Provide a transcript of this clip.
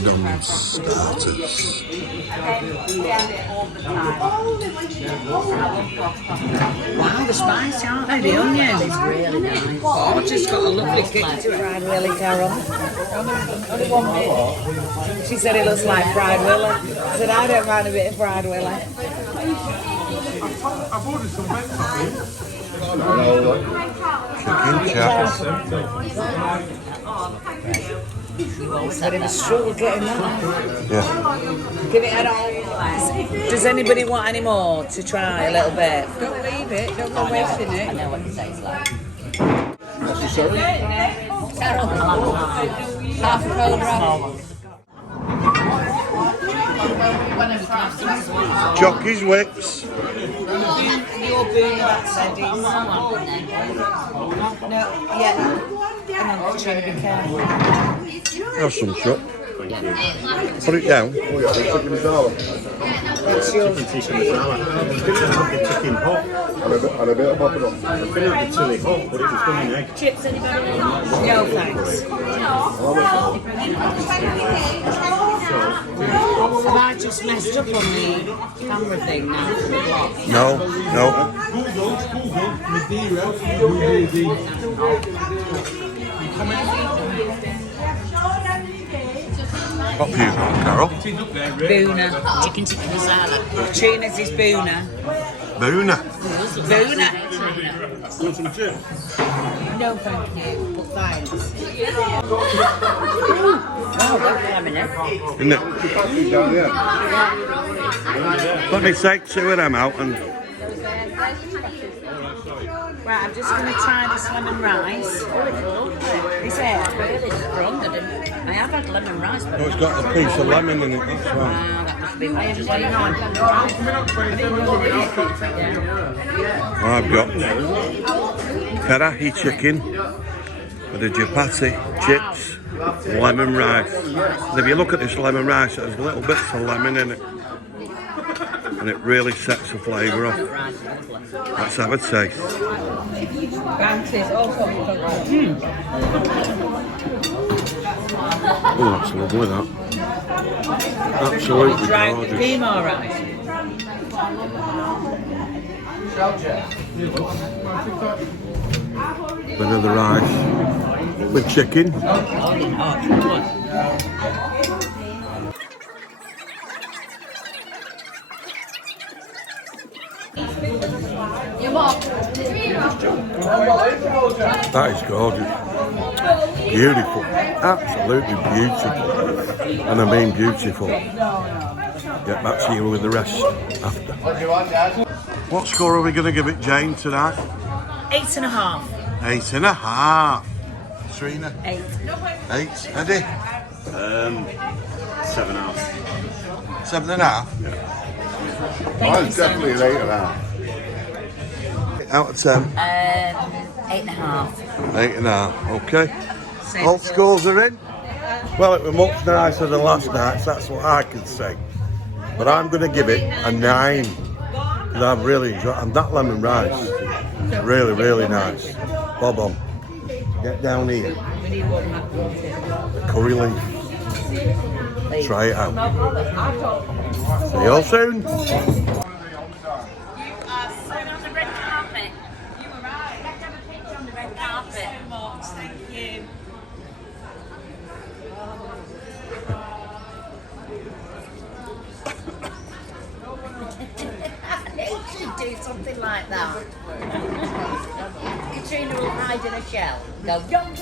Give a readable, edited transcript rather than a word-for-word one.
McDonald's starters. Wow, the spice, aren't they? The onion. It's really nice. Oh, just got a lovely kick to it. Fried willy, Carol. Only 1 bit. She said it looks like fried willy. I said, I don't mind a bit of fried willy. I've ordered some bits off Chicken chaps. Said it was struggle getting that. Yeah. Give it a all. Does anybody want any more to try a little bit? Don't leave it. Don't go wasting it. I know what it tastes like. What's the sorry? Carol, half a cobra. Jockey's whips. Your boon that said no, yeah. Hang on, trying to be careful. Have some shot. Put it down. Chicken masala. It's yours. Chicken masala. Chicken hot. And a bit of paprika. I couldn't have the chili hot, but it was coming egg. Chips, anybody? No, thanks. Have I just messed up on the camera thing now? No. What have you got, Carol? Boona. Chicken tikka masala. Trina's is Boona. Boona. Boona. Want some chips? No, thank you. But thanks. Oh, that's lemon, Isn't it? Let me take 2 of them out and... Right, I'm just going to try this lemon rice. Is it? I have had lemon rice, but... Oh, it's got a piece of lemon in it, that's right. That must be what you say. I've got karahi chicken with a chapati, chips, lemon rice. And if you look at this lemon rice, there's little bits of lemon in it. And it really sets the flavour off. Let's have a taste. Oh, that's lovely, that. Absolutely gorgeous. Cream all right. Bit of the rice with chicken. That is gorgeous. Beautiful. Absolutely beautiful. And I mean beautiful. Get back to you with the rest after. What score are we going to give it, Jane, tonight? 8.5. 8.5. Trina? 8. 8. Eddie? 7.5. 7.5? Mine's definitely an 8.5. Out of 10? 8.5. 8.5, okay. All scores are in? Well, it was much nicer than last night's, that's what I can say. But I'm going to give it a 9. Because I've really enjoyed it. And that lemon rice is really, really nice. Bob on. Get down here. The curry leaf. Try it out. See you all soon. Do something like that. Katrina will hide in a shell. Go, yum.